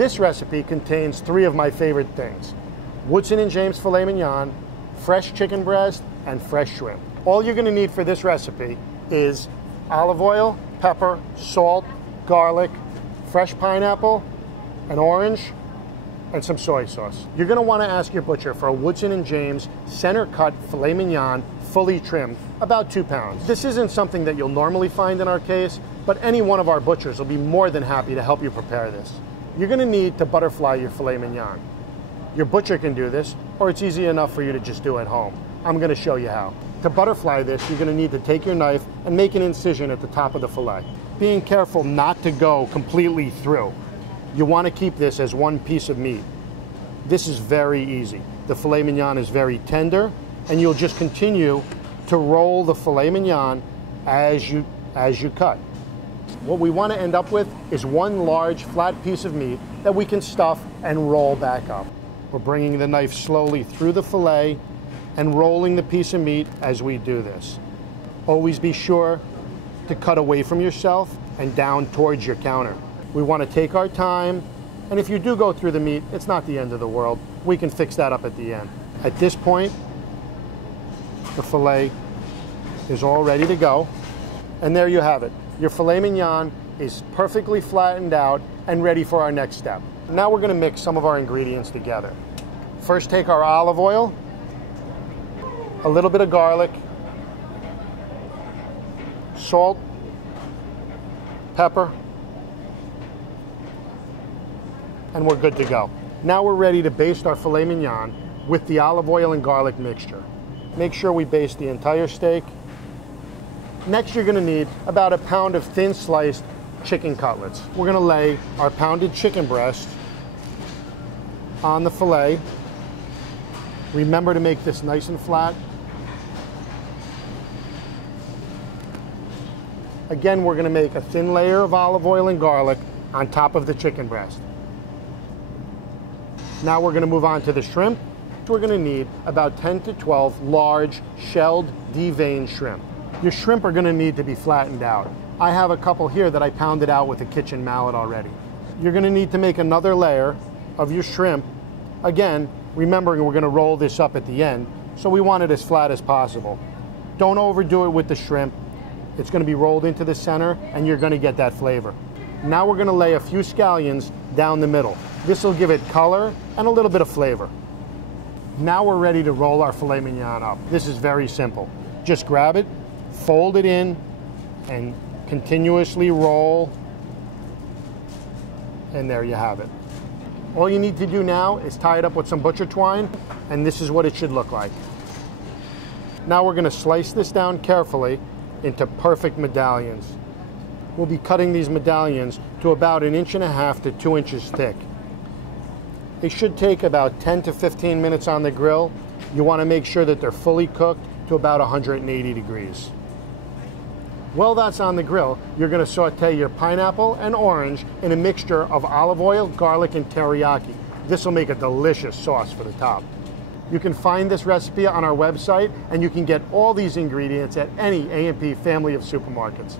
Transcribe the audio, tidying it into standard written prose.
This recipe contains 3 of my favorite things: Woodson James filet mignon, fresh chicken breast, and fresh shrimp. All you're gonna need for this recipe is olive oil, pepper, salt, garlic, fresh pineapple, an orange, and some soy sauce. You're gonna wanna ask your butcher for a Woodson James center cut filet mignon, fully trimmed, about 2 pounds. This isn't something that you'll normally find in our case, but any one of our butchers will be more than happy to help you prepare this. You're gonna need to butterfly your filet mignon. Your butcher can do this, or it's easy enough for you to just do at home. I'm gonna show you how. To butterfly this, you're gonna need to take your knife and make an incision at the top of the filet, being careful not to go completely through. You wanna keep this as one piece of meat. This is very easy. The filet mignon is very tender, and you'll just continue to roll the filet mignon as you cut. What we want to end up with is one large flat piece of meat that we can stuff and roll back up. We're bringing the knife slowly through the filet and rolling the piece of meat as we do this. Always be sure to cut away from yourself and down towards your counter. We want to take our time, and if you do go through the meat, it's not the end of the world. We can fix that up at the end. At this point, the filet is all ready to go, and there you have it. Your filet mignon is perfectly flattened out and ready for our next step. Now we're gonna mix some of our ingredients together. First, take our olive oil, a little bit of garlic, salt, pepper, and we're good to go. Now we're ready to baste our filet mignon with the olive oil and garlic mixture. Make sure we baste the entire steak. Next, you're gonna need about a pound of thin sliced chicken cutlets. We're gonna lay our pounded chicken breast on the filet. Remember to make this nice and flat. Again, we're gonna make a thin layer of olive oil and garlic on top of the chicken breast. Now we're gonna move on to the shrimp. We're gonna need about 10 to 12 large shelled deveined shrimp. Your shrimp are gonna need to be flattened out. I have a couple here that I pounded out with a kitchen mallet already. You're gonna need to make another layer of your shrimp. Again, remembering we're gonna roll this up at the end, so we want it as flat as possible. Don't overdo it with the shrimp. It's gonna be rolled into the center and you're gonna get that flavor. Now we're gonna lay a few scallions down the middle. This will give it color and a little bit of flavor. Now we're ready to roll our filet mignon up. This is very simple. Just grab it, fold it in, and continuously roll, and there you have it. All you need to do now is tie it up with some butcher twine, and this is what it should look like. Now we're gonna slice this down carefully into perfect medallions. We'll be cutting these medallions to about 1.5 to 2 inches thick. They should take about 10 to 15 minutes on the grill. You wanna make sure that they're fully cooked to about 180 degrees. While that's on the grill, you're gonna saute your pineapple and orange in a mixture of olive oil, garlic, and teriyaki. This will make a delicious sauce for the top. You can find this recipe on our website, and you can get all these ingredients at any A&P family of supermarkets.